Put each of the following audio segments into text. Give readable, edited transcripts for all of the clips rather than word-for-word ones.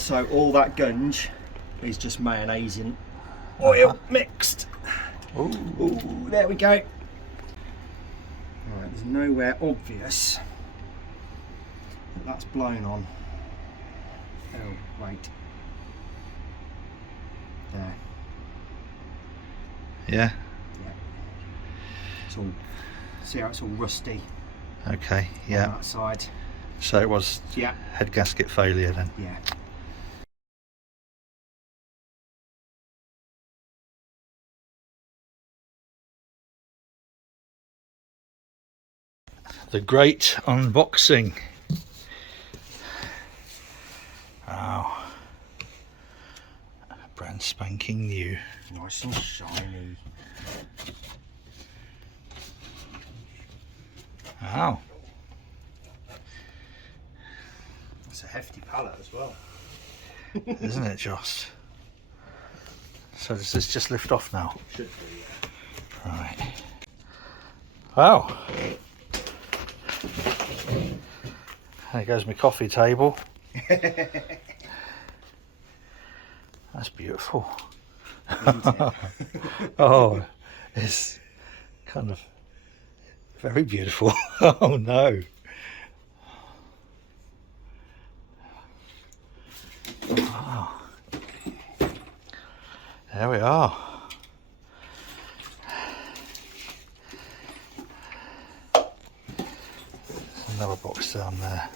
So all that gunge is just mayonnaise and oil mixed. Ooh, there we go. Right, there's nowhere obvious that that's blown on. Oh, wait. There. Yeah. Yeah. It's all. See how it's all rusty. Okay. Yeah. On that side. So it was. Yeah. Head gasket failure then. Yeah. The great unboxing. Wow. Brand spanking new. Nice and shiny. Wow. It's a hefty pallet as well. Isn't it just? So does this just lift off now? Should be, yeah. Right. Wow. There goes my coffee table. That's beautiful. Oh, it's kind of very beautiful. Oh no. Wow. There we are. There's another box down there.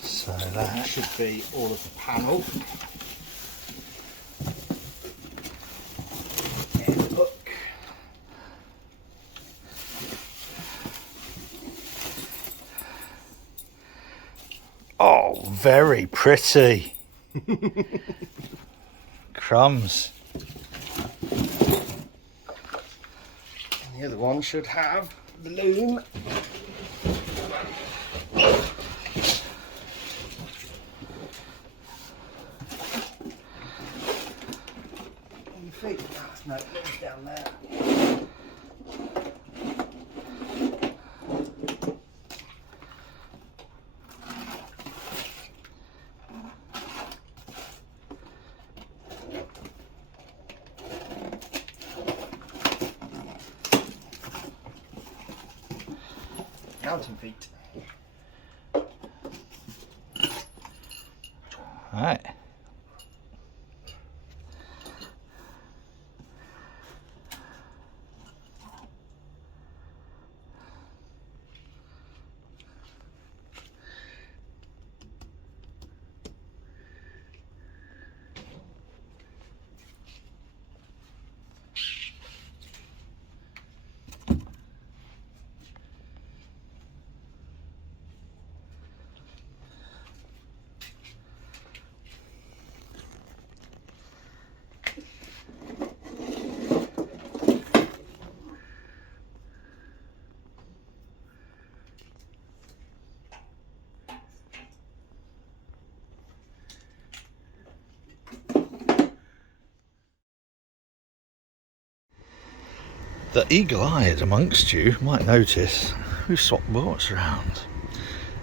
So that should be all of the panel. And look. Oh, very pretty. Crumbs. And the other one should have the loom. On your feet. No, it's down there. Mountain feet. All right. The eagle-eyed amongst you might notice we swapped bolts around,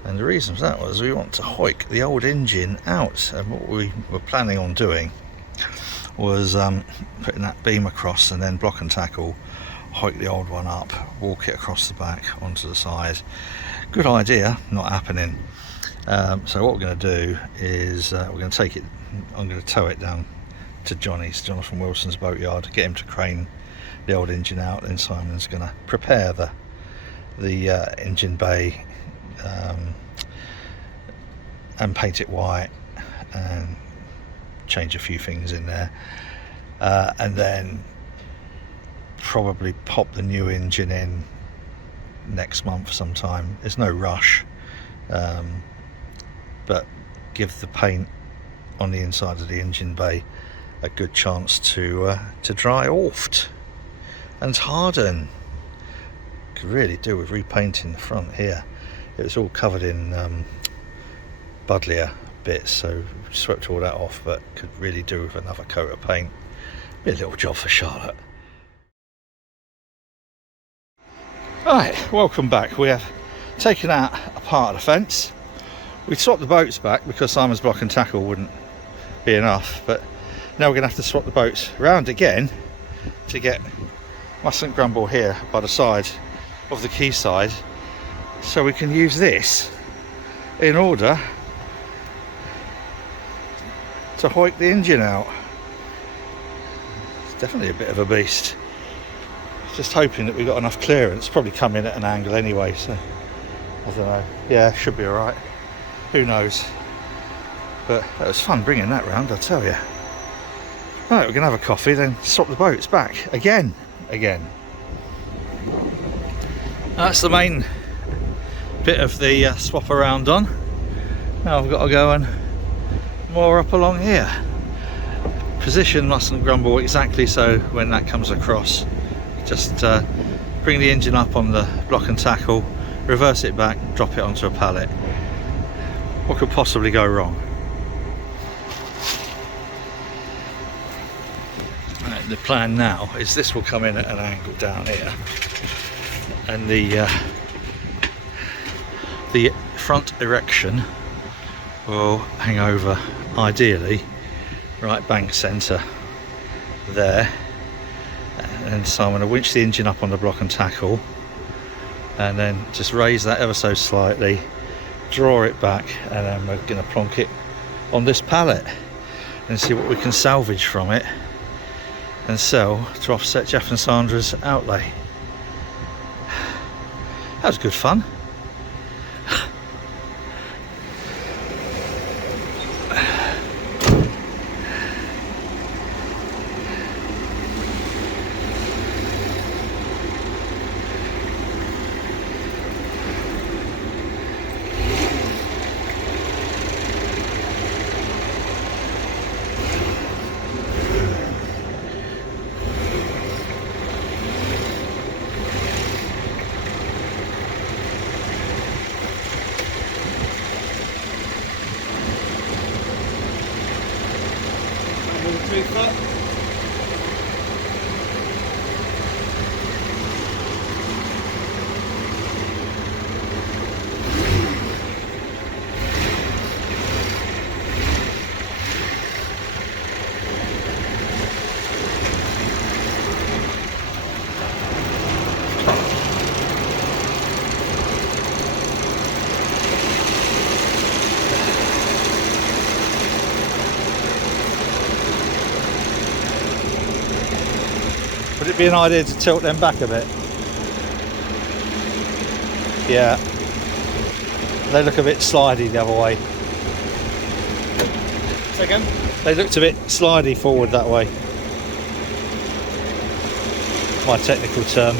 and the reason for that was we want to hoik the old engine out, and what we were planning on doing was putting that beam across and then block and tackle, hoik the old one up, walk it across the back onto the side. Good idea, not happening. So what we're going to do is we're going to take it, I'm going to tow it down to Jonathan Wilson's boatyard, get him to crane the old engine out, and Simon's going to prepare the engine bay and paint it white and change a few things in there, and then probably pop the new engine in next month sometime. There's no rush, but give the paint on the inside of the engine bay a good chance to dry off and harden. Could really do with repainting the front here. It was all covered in buddleia bits, so swept all that off, but could really do with another coat of paint. Be a little job for Charlotte. Right, welcome back. We have taken out a part of the fence. We swapped the boats back because Simon's block and tackle wouldn't be enough. But now we're going to have to swap the boats round again to get MUSN Grumble here by the side of the quayside, so we can use this in order to hoik the engine out. It's definitely a bit of a beast. Just hoping that we got enough clearance. Probably come in at an angle anyway, so I don't know. Yeah, should be alright. Who knows? But that was fun bringing that round, I tell you. Right, we're gonna have a coffee, then swap the boats back again. That's the main bit of the swap around on. Now I've got to go and moor up along here. Position MUSN Grumble exactly so when that comes across. Just bring the engine up on the block and tackle, reverse it back, drop it onto a pallet. What could possibly go wrong? Right, the plan now is this will come in at an angle down here, and the front erection will hang over, ideally right bank centre there. And so I'm going to winch the engine up on the block and tackle, and then just raise that ever so slightly, draw it back, and then we're going to plonk it on this pallet and see what we can salvage from it and sell to offset Jeff and Sandra's outlay. That was good fun. Would it be an idea to tilt them back a bit? Yeah. They look a bit slidey the other way. Say again? They looked a bit slidey forward that way. My technical term.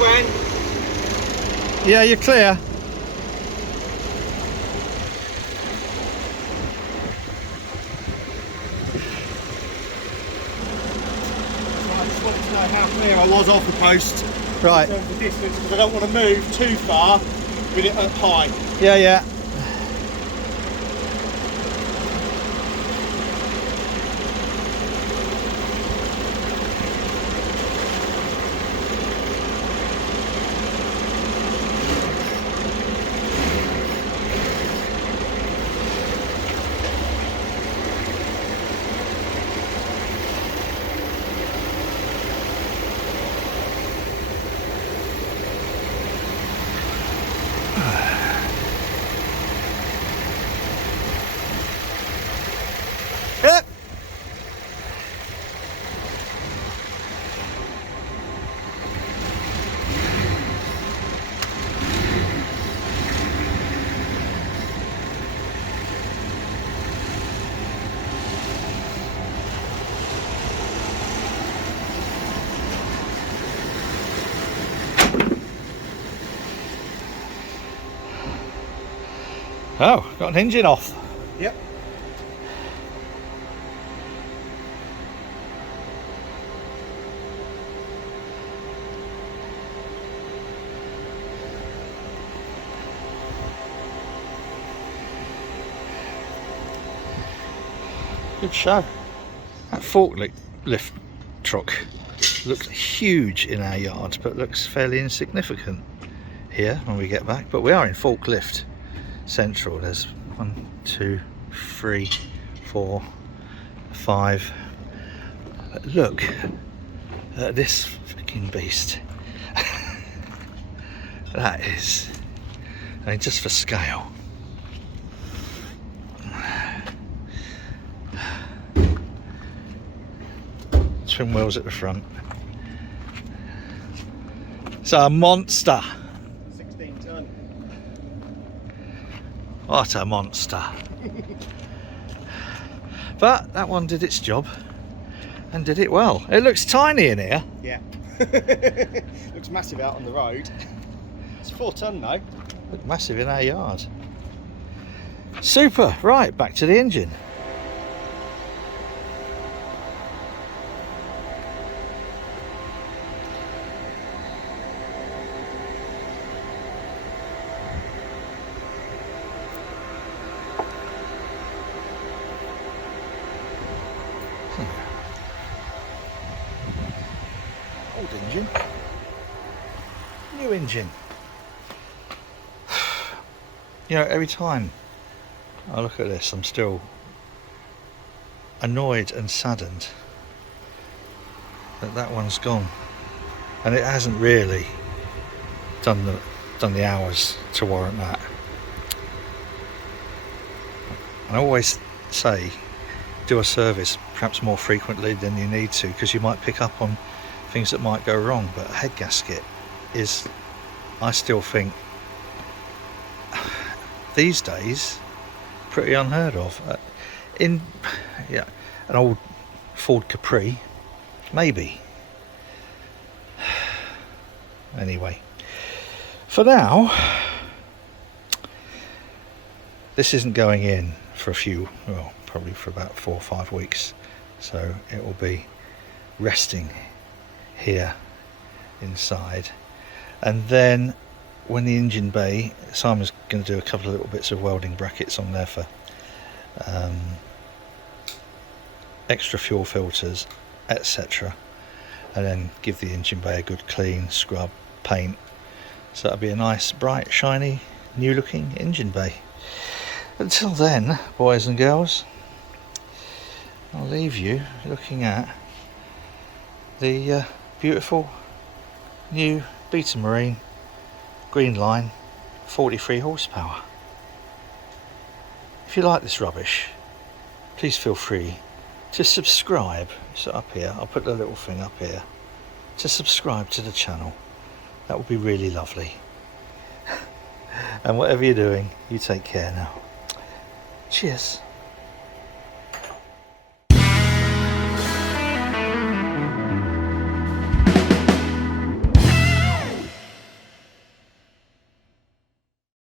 when. Yeah, you're clear. I just wanted to know how clear I was off the post. Right. In terms of distance, because I don't want to move too far with it up high. Yeah, yeah. Yep. Oh, got an engine off. Yep. Good show. That forklift truck looks huge in our yard, but looks fairly insignificant here when we get back. But we are in forklift central. There's 1, 2, 3, 4, 5. But look at this freaking beast. That is, I mean, just for scale. Twin wheels at the front. It's a monster. 16 ton. What a monster. But that one did its job and did it well. It looks tiny in here. Yeah. Looks massive out on the road. It's 4 ton though. Look massive in our yard. Super. Right, back to the engine. Old engine, new engine. You know, every time I look at this, I'm still annoyed and saddened that that one's gone, and it hasn't really done the hours to warrant that. And I always say, do a service perhaps more frequently than you need to, because you might pick up on things that might go wrong. But a head gasket is, I still think, these days, pretty unheard of. In an old Ford Capri, maybe. Anyway, for now, this isn't going in for probably for about 4 or 5 weeks, so it will be resting here inside. And then when the engine bay, Simon's going to do a couple of little bits of welding brackets on there for extra fuel filters, etc., and then give the engine bay a good clean scrub, paint, so that'll be a nice bright shiny new looking engine bay. Until then, boys and girls, I'll leave you looking at the beautiful new MadeByMartyn green line 43 horsepower. If you like this rubbish, please feel free to subscribe. So up here, I'll put the little thing up here to subscribe to the channel. That would be really lovely. And whatever you're doing, you take care now. Cheers.